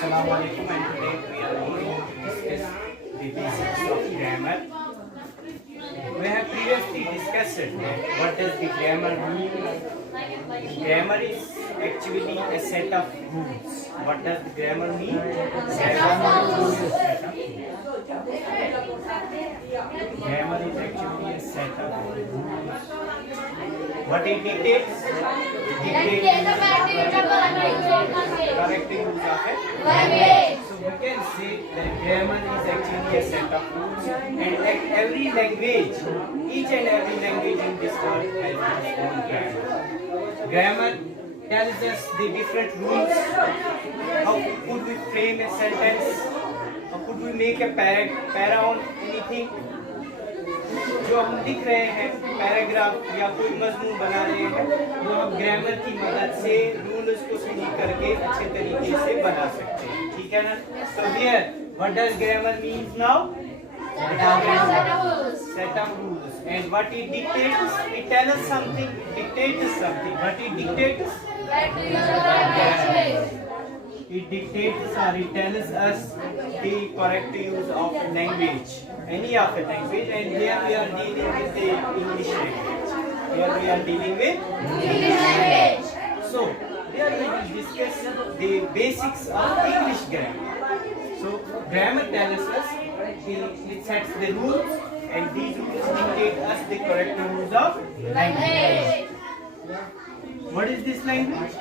Assalamu alaikum, and today we are going to discuss the basics of grammar. We have previously discussed what does the grammar mean. Grammar is actually a set of rules. What does the grammar mean? Grammar is actually a set of rules. What it dictates? Correcting rules of it. So we can say that grammar is actually a set of rules, and every language, each and every language in this world has its own grammar. Grammar tells us the different rules. How could we frame a sentence? How could we make a para on anything? जो हम लिख रहे हैं paragraph या कोई मजमून बना रहे हैं वो हम ग्रामर की मदद से रूल्स को सही करके अच्छे तरीके से बना सकते हैं, ठीक है ना। So here, what does grammar means now? Set of rules. And what it dictates? It tells us something. It dictates something. What it dictates? It dictates or it tells us the correct use of language, any of a language, and here we are dealing with the English language. Here we are dealing with English language. So, here we will discuss the basics of English grammar. So, grammar tells us, it sets the rules, and these rules dictate us the correct use of language. What is this language?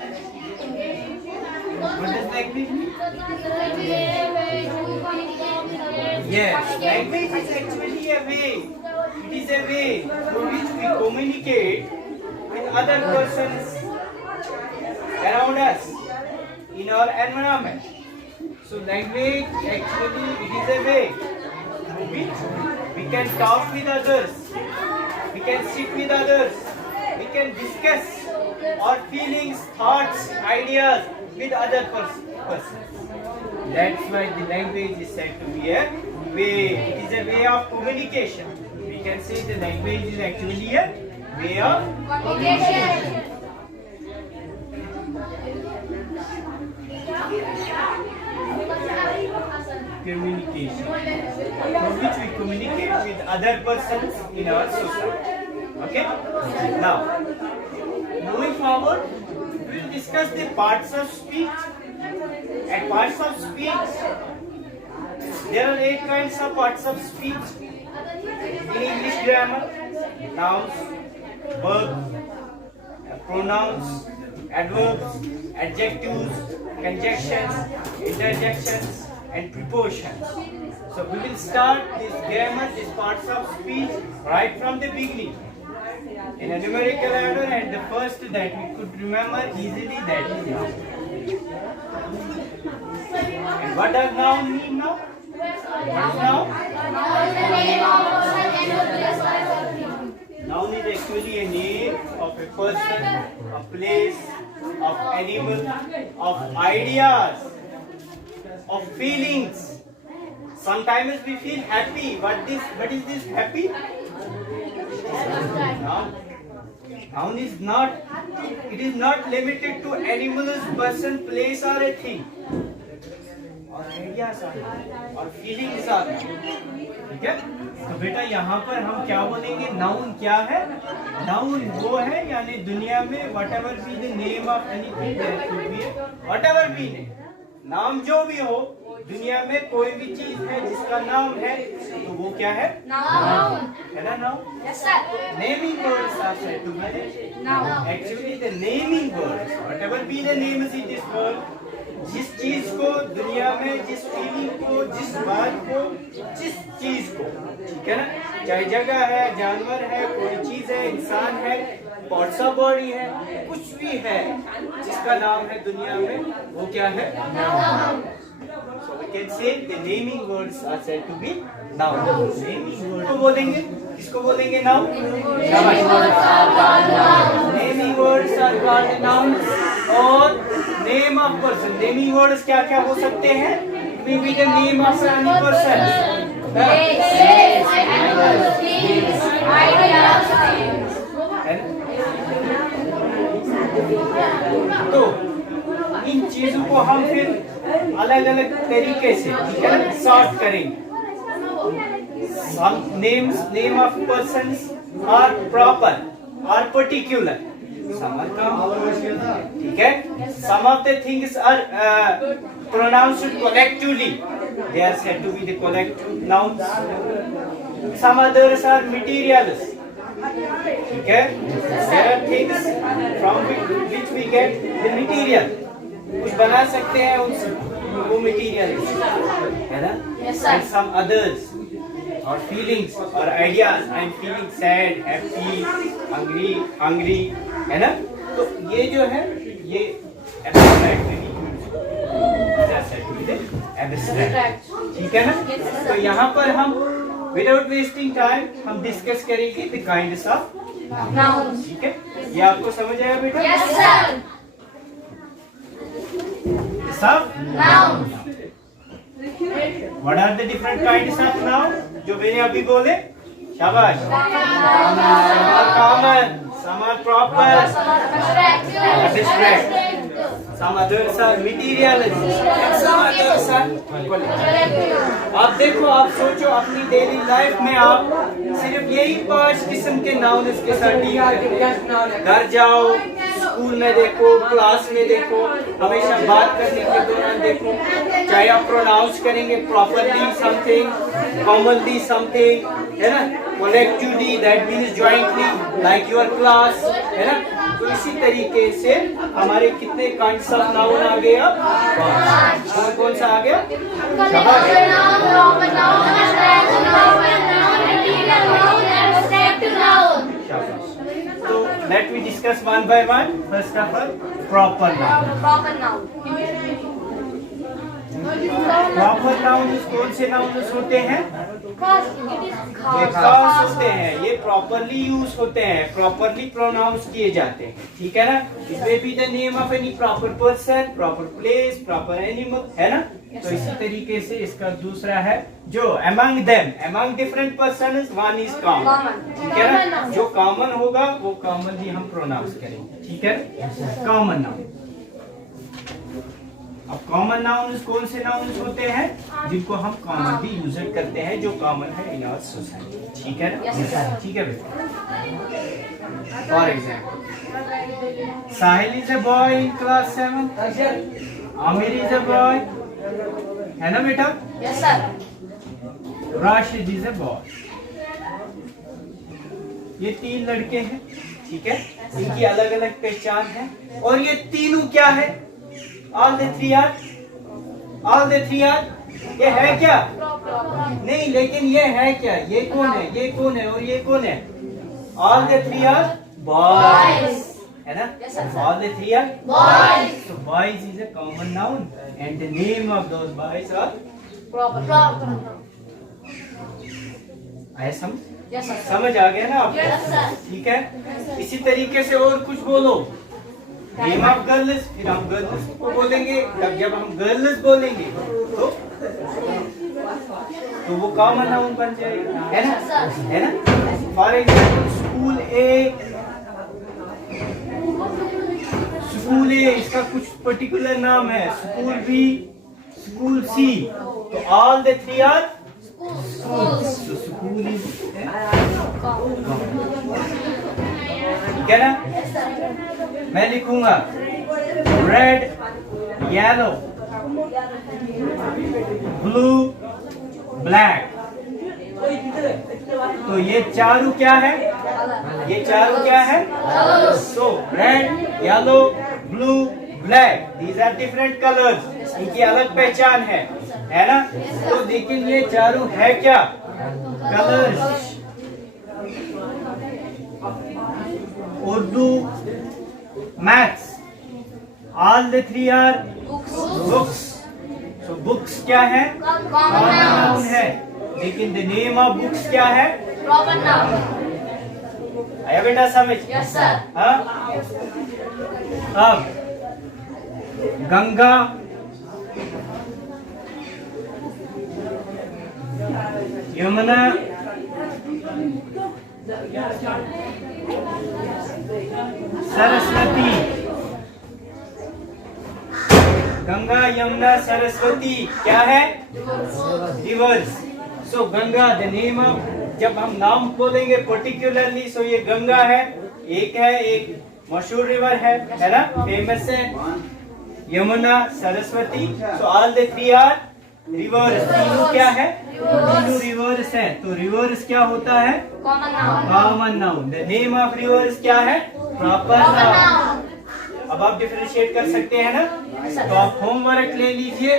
What does language mean? Yes, language is actually a way. It is a way through which we communicate with other persons around us in our environment. So language actually it is a way through which we can talk with others, we can sit with others, we can discuss our feelings, thoughts, ideas with other persons. That's why the language is said to be a way. It is a way of communication. We can say the language is actually a way of communication. Communication, through which we communicate with other persons in our society. Okay? Now, moving forward, we will discuss the parts of speech. At parts of speech, there are 8 kinds of parts of speech in English grammar: nouns, verbs, pronouns, adverbs, adjectives, conjunctions, interjections, and prepositions. So we will start this grammar, these parts of speech right from the beginning in a numerical order, and the first that we could remember easily, that is noun. And what does noun mean now? What is noun? Noun is actually a name of a person, a place, of animal, of ideas, of feelings. Sometimes we feel happy. What is this happy? Noun is not, it is not limited to animals, person, place or a thing. और ideas और feelings आते हैं, ठीक है। तो बेटा यहाँ पर हम क्या बोलेंगे? नाउन क्या है? नाउन वो है यानी दुनिया में whatever be the name of anything, there could be whatever be name, नाम जो भी हो, दुनिया में कोई भी चीज है जिसका नाम है तो वो क्या है? नाउन है ना। Noun, yes sir. Naming words are said to be noun. Actually the naming words, whatever be the names in this world, जिस चीज को दुनिया में, जिस फीलिंग को, जिस बात को, जिस चीज को, ठीक है ना, चाहे जगह है, जानवर है, कोई चीज है, इंसान है, पार्ट्स ऑफ बॉडी है, कुछ भी है जिसका नाम है दुनिया में, वो क्या है? Noun. So we can say the naming words are said to be noun. Naming words को बोलेंगे, किसको बोलेंगे? Noun. Naming words are called nouns. और name of person, naming words क्या क्या हो सकते हैं? It may be the name of any person. Place, animals, things, ideas. तो in इन चीजों को हम फिर अलग अलग तरीके से सॉर्ट करेंगे. Some name of persons are proper or particular. Some are common. ठीक है? Some of the things are pronounced collectively. They are said to be the collective nouns. Some others are materials. ठीक है? There are things from which we get the material. कुछ बना सकते हैं उनसे, वो material है ना? And some others or feelings or ideas. I am feeling sad, happy, hungry, है ना? तो ये जो है ये abstract abstract, ठीक है ना? तो यहाँ पर हम without wasting time हम discuss करेंगे the kinds of nouns. ठीक है? ये आपको समझ आया बेटा? Yes sir. सब Nouns. What are the different kinds of noun? जो मैंने अभी बोले, शाबाश. Some are common, some are proper, abstract. Some others are material, and some others are collective. आप देखो, आप सोचो अपनी डेली लाइफ में आप सिर्फ यही 5 किस्म के नाउन इसके साथ डील करो. घर जाओ, स्कूल में देखो, क्लास में देखो, हमेशा बात करने के दौरान देखो, चाहे आप प्रोनाउंस करेंगे प्रॉपरली समथिंग, कॉमनली समथिंग, है ना, collectively that means jointly like your class, है ना. तो इसी तरीके से हमारे कितने काइंड्स ऑफ नाउन आ गए अब? कौन कौन सा आ गया? तो let me discuss one by one. First of all proper noun. Proper noun कौन से नाउन होते हैं? ये खास होते हैं, ये प्रॉपरली यूज होते हैं, प्रॉपरली प्रोनाउंस किए जाते हैं. ठीक है ना? इसमें भी the name of any proper person, proper place, proper animal, है ना. तो इसी तरीके से इसका दूसरा है जो among them, among different persons, one is common. ठीक है ना? जो कॉमन होगा वो कॉमनली हम प्रोनाउंस करेंगे. ठीक है? Common noun. अब कॉमन नाउन्स कौन से नाउन्स होते हैं जिनको हम कॉमनली यूज करते हैं, जो कॉमन है इन आवर सोसाइटी. ठीक है ना? ठीक है बेटा. For example, Sahil is a boy in class 7. Aamir is a boy, है ना बेटा? Yes sir. Rashid is a boy. ये 3 लड़के हैं. ठीक है? इनकी अलग अलग पहचान है और ये तीनों क्या है? All the three are. ये है क्या? नहीं, लेकिन ये है क्या? ये कौन है? ये कौन है? और ये कौन है? All the three are boys. है ना? All the three are Boys. So boys is a common noun and the name of those boys are Proper. आया समझ? Yes sir. समझ आ गया ना आपको? Yes sir. ठीक है? इसी तरीके से और कुछ बोलो. नेम ऑफ गर्ल्स, फिर हम गर्ल्स को बोलेंगे. तब जब हम गर्ल्स बोलेंगे तो वो कॉमन नाउन बन जाएगा, है ना? है ना? फॉर एग्जाम्पल स्कूल ए, इसका कुछ पर्टिकुलर नाम है. स्कूल बी, स्कूल सी. तो ऑल द 3 आर स्कूल्स. तो स्कूल इज, ठीक है ना? मैं लिखूंगा रेड, येलो, ब्लू, ब्लैक. तो ये चारों क्या है? ये चारों क्या है? So red, yellow, blue, black, these are different colours. इनकी अलग पहचान है ना? तो लेकिन ये चारों है क्या? Colours. Urdu, maths, all the 3 are books. So books क्या है? Common nouns. है. लेकिन the name of books क्या है? Proper noun. आया बेटा समझ? Yes sir. हाँ? अब गंगा, यमुना, सरस्वती, गंगा यमुना सरस्वती क्या है? Reverse. So Ganga the name of, जब हम नाम बोलेंगे पर्टिकुलरली, सो ये गंगा है, एक मशहूर रिवर है ना, फेमस है. Yamuna, Saraswati, so all the three are rivers. तीनों क्या है? तीनों रिवर्स है. तो रिवर्स क्या होता है? Common noun. The name of reverse क्या है? Proper noun. अब आप डिफरेंशिएट कर सकते हैं ना, तो आप होमवर्क ले लीजिए.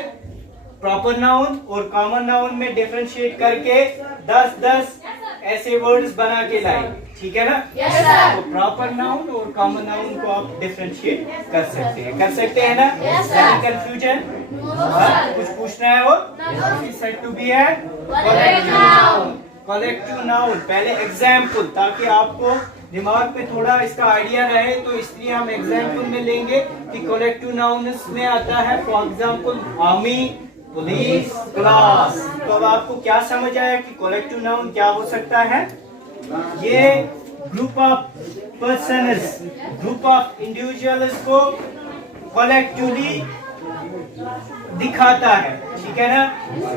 प्रॉपर नाउन और कॉमन नाउन में डिफरेंशिएट करके 10-10 ऐसे वर्ड्स बना के लाए. ठीक है ना? तो प्रॉपर नाउन और कॉमन नाउन को आप डिफरेंशिएट कर सकते हैं ना? कंफ्यूजन? कुछ पूछना है? और सेट टू बी है कलेक्टिव नाउन. पहले एग्जाम्पल, ताकि आपको दिमाग में थोड़ा इसका आइडिया रहे, तो इसलिए हम एग्जाम्पल में लेंगे कि कलेक्टिव नाउन में आता है. For example army, police, class. तो अब आपको क्या समझ आया कि कलेक्टिव नाउन क्या हो सकता है? ये group of persons, group of individuals को कलेक्टिवली दिखाता है. ठीक है ना?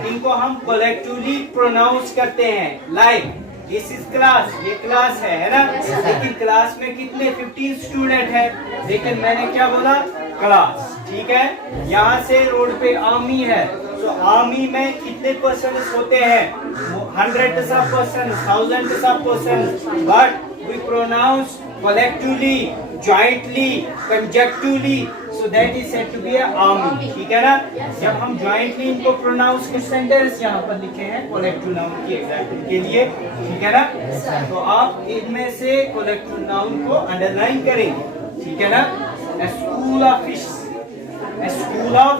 इनको हम कलेक्टिवली प्रोनाउंस करते हैं. लाइक दिस इज क्लास, ये क्लास है ना? लेकिन क्लास में कितने 15 स्टूडेंट है, लेकिन मैंने क्या बोला? क्लास. ठीक है? यहाँ से रोड पे आर्मी है, तो आर्मी में कितने पर्सन्स होते हैं? hundreds of persons, thousands of persons, but we pronounce collectively, jointly, conjunctively, so that is said to be a army. ठीक है ना? जब हम jointly इनको pronounce, कुछ सेंटेंस यहाँ पर लिखे हैं collective noun की एग्जाम्पल के लिए. ठीक है ना? तो आप इनमें से collective noun को अंडरलाइन करेंगे. ठीक है ना? A school of fish, a school of,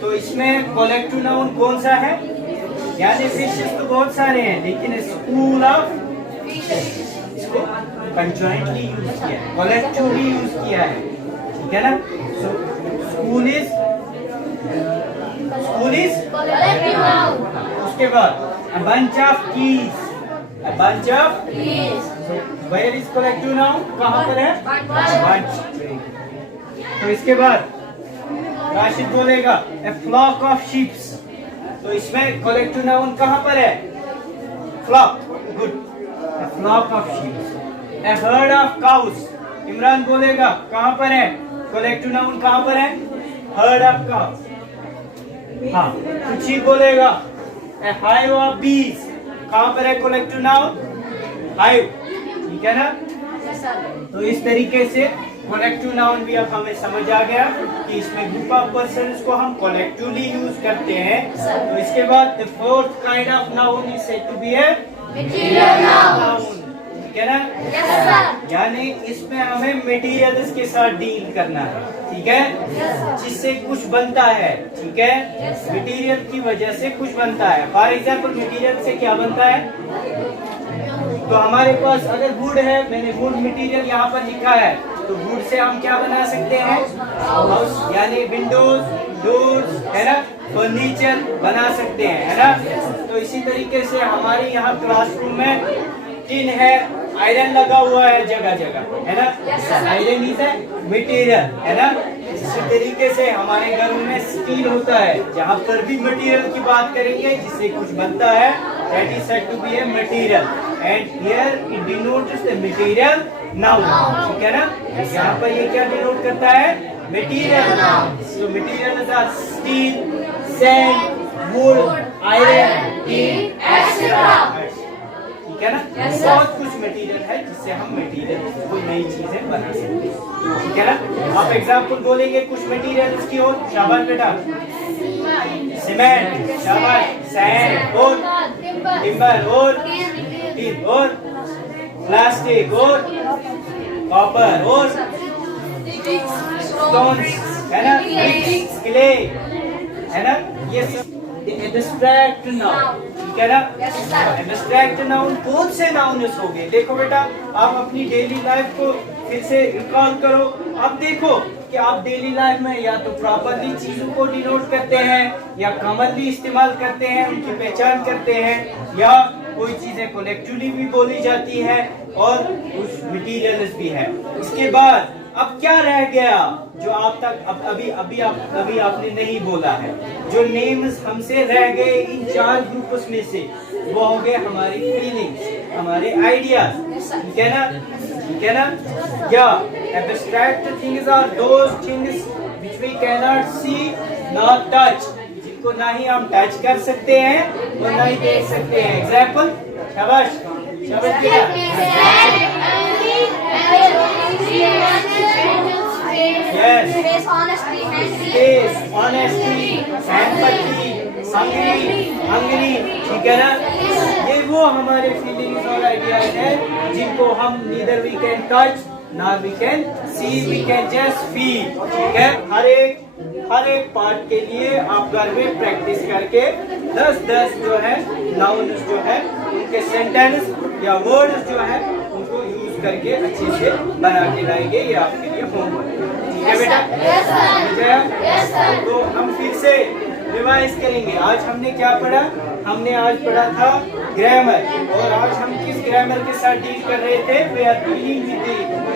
तो इसमें collective noun कौन सा है? यानी फिशेस तो बहुत सारे हैं, लेकिन स्कूल ऑफ इसको कंजॉइंटली यूज किया है, कलेक्टिवली यूज किया है. ठीक है ना? So school is collective noun. उसके बाद a bunch of keys, a bunch of Keys. where is collective noun? कहाँ पर है? bunch. तो इसके बाद राशिद बोलेगा a flock of sheep. तो इसमें कलेक्टिव नाउन कहाँ पर है? Flock. Good. A flock of sheep. A herd of cows. Imran बोलेगा कहाँ पर है? कलेक्टिव नाउन कहाँ पर है? herd of cows. हाँ. कुछ बोलेगा A hive of bees. कहाँ पर है कलेक्टिव नाउन? hive. ठीक है ना? तो इस तरीके से कलेक्टिव नाउन भी अब हमें समझ आ गया कि इसमें ग्रुप ऑफ पर्सन्स को हम कलेक्टिवली यूज करते हैं. तो इसके बाद the fourth kind of noun is said to be a material noun. ठीक है ना? Yes sir. यानी इसमें हमें मटेरियल्स के साथ डील करना है. ठीक है? जिससे कुछ बनता है. ठीक है? मटेरियल की वजह से कुछ बनता है. फॉर एग्जाम्पल मटेरियल से क्या बनता है? तो हमारे पास अगर वुड है, मैंने वुड मटेरियल यहाँ पर लिखा है, तो वुड से हम क्या बना सकते हैं? हाउस, यानी विंडोज, डोर्स, है ना, फर्नीचर बना सकते हैं. है ना? तो इसी तरीके से हमारे यहाँ क्लासरूम में टिन है, आयरन लगा हुआ है जगह जगह, है ना? Iron is a material. है ना? इसी तरीके से हमारे घरों में स्टील होता है, जहाँ पर भी मटेरियल की बात करेंगे जिससे कुछ बनता है, that is said to be a material, and here it denotes the material noun. ठीक है ना? यहाँ पर ये क्या डिनोट करता है? Material noun. So materials are steel, sand, wood, iron, tin, etc. ठीक है ना? बहुत कुछ मटेरियल है जिससे हम मटेरियल कोई नई चीजें बना सकते हैं. ठीक है ना? आप एग्जाम्पल बोलेंगे कुछ मटेरियल की हो. शाबाश बेटा. सीमेंट, शाबाश. सैंड और टिम्बर और टीन और प्लास्टिक और कॉपर और स्टोन्स, है ना? क्ले, है ना? ये सब एब्स्ट्रैक्ट नाउन. ठीक है ना? एब्स्ट्रैक्ट नाउन कौन से नाउन्स हो गए? देखो बेटा, आप अपनी डेली लाइफ को फिर से रिकॉल करो. आप देखो कि आप डेली लाइफ में या तो प्रॉपरली चीजों को डिनोट करते हैं, या कॉमनली इस्तेमाल करते हैं, उनकी पहचान करते हैं, या कोई चीजें कलेक्टिवली भी बोली जाती है और कुछ मटेरियल्स भी है. इसके बाद अब क्या रह गया जो आप तक अभी आपने नहीं बोला है? जो नेम्स हमसे रह गए इन 4 ग्रुप्स में से, वो हो गए हमारी फीलिंग्स, हमारे आइडियाज, ठीक है ना? ठीक है ना? या abstract things are those things which we can not see not touch, जिनको ना ही हम टच कर सकते हैं और ना ही देख सकते हैं। एग्जांपल, शाबाश शाबाश बेटा। Yes. Space, honesty, Space, honesty, empathy, hungry, ठीक है ना? ये वो हमारे फीलिंग्स और आइडियाज हैं जिनको हम neither we can touch nor we can see, we can just feel, ठीक है? हर एक पार्ट के लिए आप घर में प्रैक्टिस करके 10 जो है नाउन्स जो है उनके सेंटेंस या वर्ड्स जो है उनको यूज करके अच्छे से बना के लाएंगे। ये आपके लिए होमवर्क, ठीक है बेटा? Yes, sir. तो हम फिर से रिवाइज करेंगे। आज हमने क्या पढ़ा? हमने आज पढ़ा था ग्रामर, और आज हम किस ग्रामर के साथ डील कर रहे थे? We are dealing with the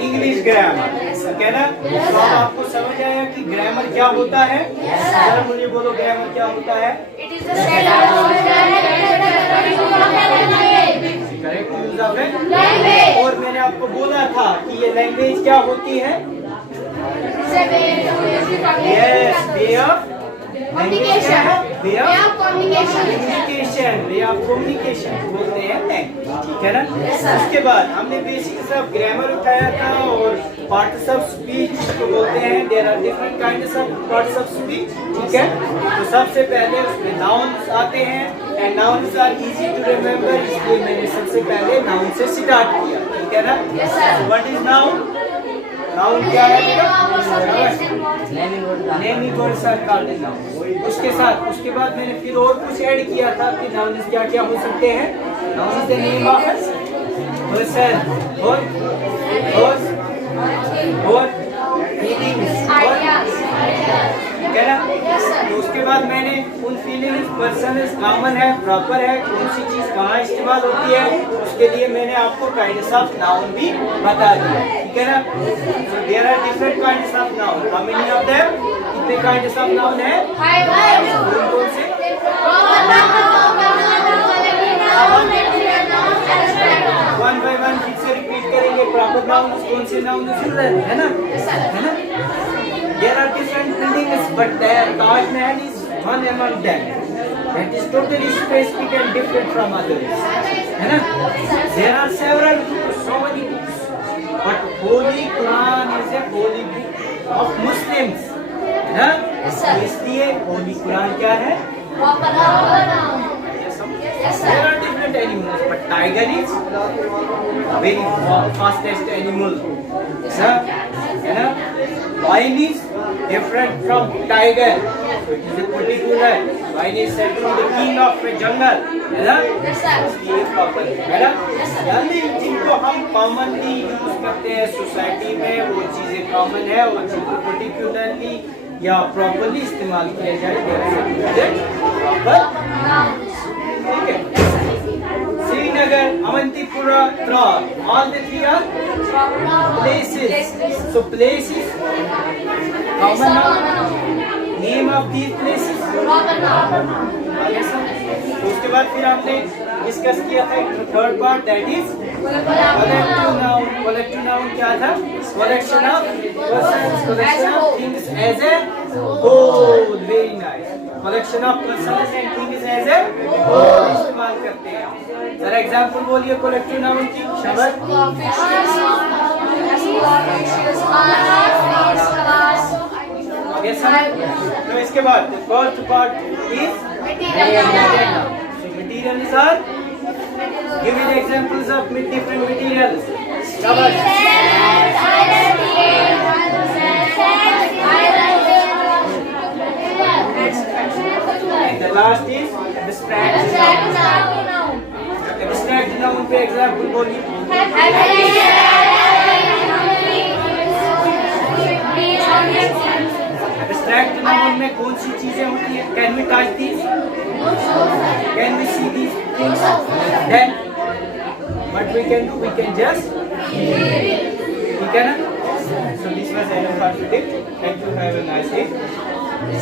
English grammar, ठीक है ना? तो अब आपको समझ आया कि ग्रामर क्या होता है? जरा मुझे बोलो, ग्रामर क्या होता है? It is the correct use of language. और मैंने आपको बोला था कि ये लैंग्वेज क्या होती है? Yes, way of Communication. Way Way of of communication. Communication, way of communication बोलते हैं लैंग्वेज, ठीक है ना? Yes, sir. उसके बाद हमने बेसिक सब ग्रामर उठाया था और पार्ट्स ऑफ स्पीच को बोलते हैं। There are different kinds of parts of speech, ठीक है? तो सबसे पहले उसमें नाउन्स आते हैं and nouns are easy to remember, इसलिए मैंने सबसे पहले नाउन से स्टार्ट किया, ठीक है ना? Yes, sir. What is noun? Noun क्या है? Naming words are called noun. उसके बाद मैंने फिर और कुछ ऐड किया था कि नाउन क्या क्या हो सकते हैं? Noun is the name of person और फीलिंग्स, ठीक है ना? तो उसके बाद मैंने उन फीलिंग्स, पर्सन कॉमन है, प्रॉपर है, कौन सी चीज कहाँ इस्तेमाल होती है, उसके लिए मैंने आपको काइंड्स ऑफ नाउन भी बता दिया, ठीक है ना? There are different kinds of noun. How many of them? कितने काइंड्स ऑफ नाउन है? कौन से? वन बाय वन फिर से रिपीट करेंगे। प्रॉपर नाउन कौन से नाउन है ना? है ना? There are different buildings, but Taj Mahal is one among them. That is totally specific and different from others. है ना? There are several books, so many books, but Holy Quran is a holy book of Muslims. है ना? तो इसलिए Holy Quran क्या है? There are different animals, but tiger is very fastest animal. है ना? Lion is different from tiger. So it is a particular. Lion is said to be the king of a jungle. है ना? इसलिए proper है ना? यानी जिनको हम commonly use करते हैं सोसाइटी में, वो चीजें common है, वो जिनको particularly या properly इस्तेमाल किया जाए, proper, ठीक है? Srinagar, Avantipuरा, Trar, all the three are places. So places, common noun, name of these places. Yes, sir. तो उसके बाद फिर हमने डिस्कस किया था third part, that is collective noun. Collective noun क्या था? Collection of persons, collection of things as a whole. Very nice. Collection of persons and things as a whole इस्तेमाल करते हैं। जरा एग्जांपल बोलिए कलेक्टिव नाउन की। शब्द तो इसके बाद first part is material. So materials are, give me the examples of different materials. Shabash. And the last is abstract noun. Abstract noun पे example बोलिए। Abstract noun में कौन सी चीजें होती है? Can we touch these? Can we see these things? Then what we can do? We can just, ठीक है ना? Yes, sir. So this was enough for today. Thank you. Have a nice day.